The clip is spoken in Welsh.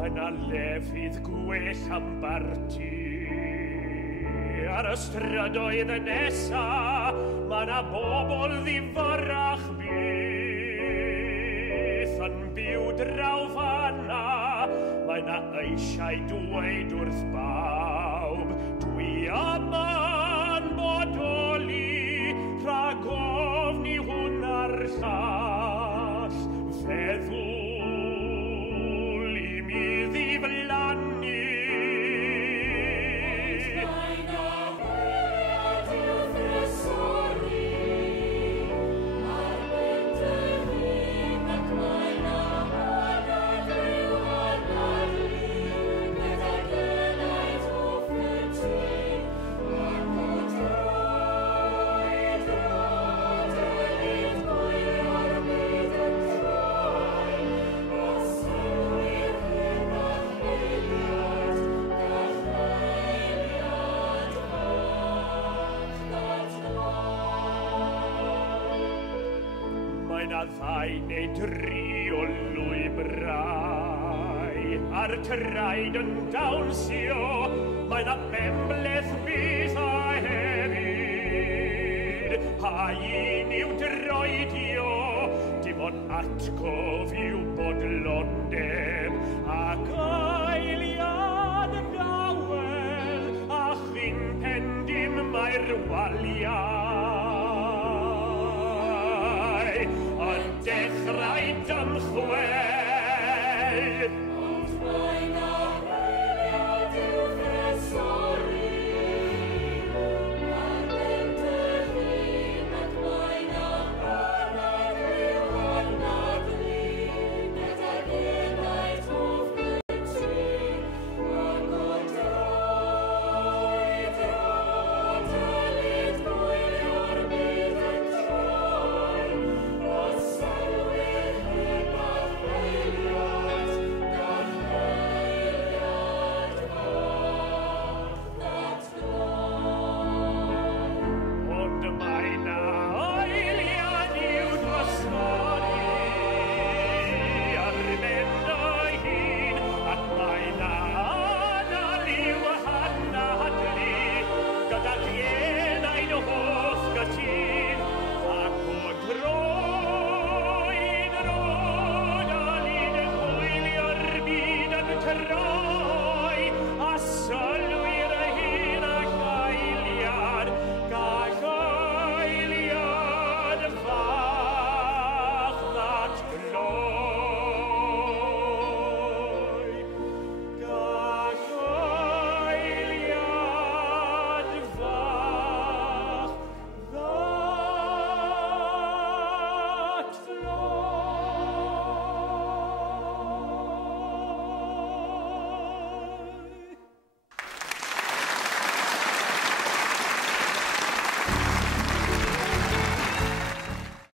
Yna lefydd gwell am barti. Ar y strydoedd nesa, mae na bobl ddiforach byth yn byw draw fanna. Mae na eisiau dweud wrth bawb, dwi yma'n bodoli, rhag ofni hwn ar llall. Feddwl i mi ddiflannu. Ddau neu dri o lwybrau a'r traed yn dawnsio. Mae na membleth byth a hefyd, a un i'w droedio. Dim ond atgof i'w bodlondeb ac eiliad dawel, a chyn pendim mae'r waliau yn dechrau dymchwel. Ond mae na wyliad i'w ffreso.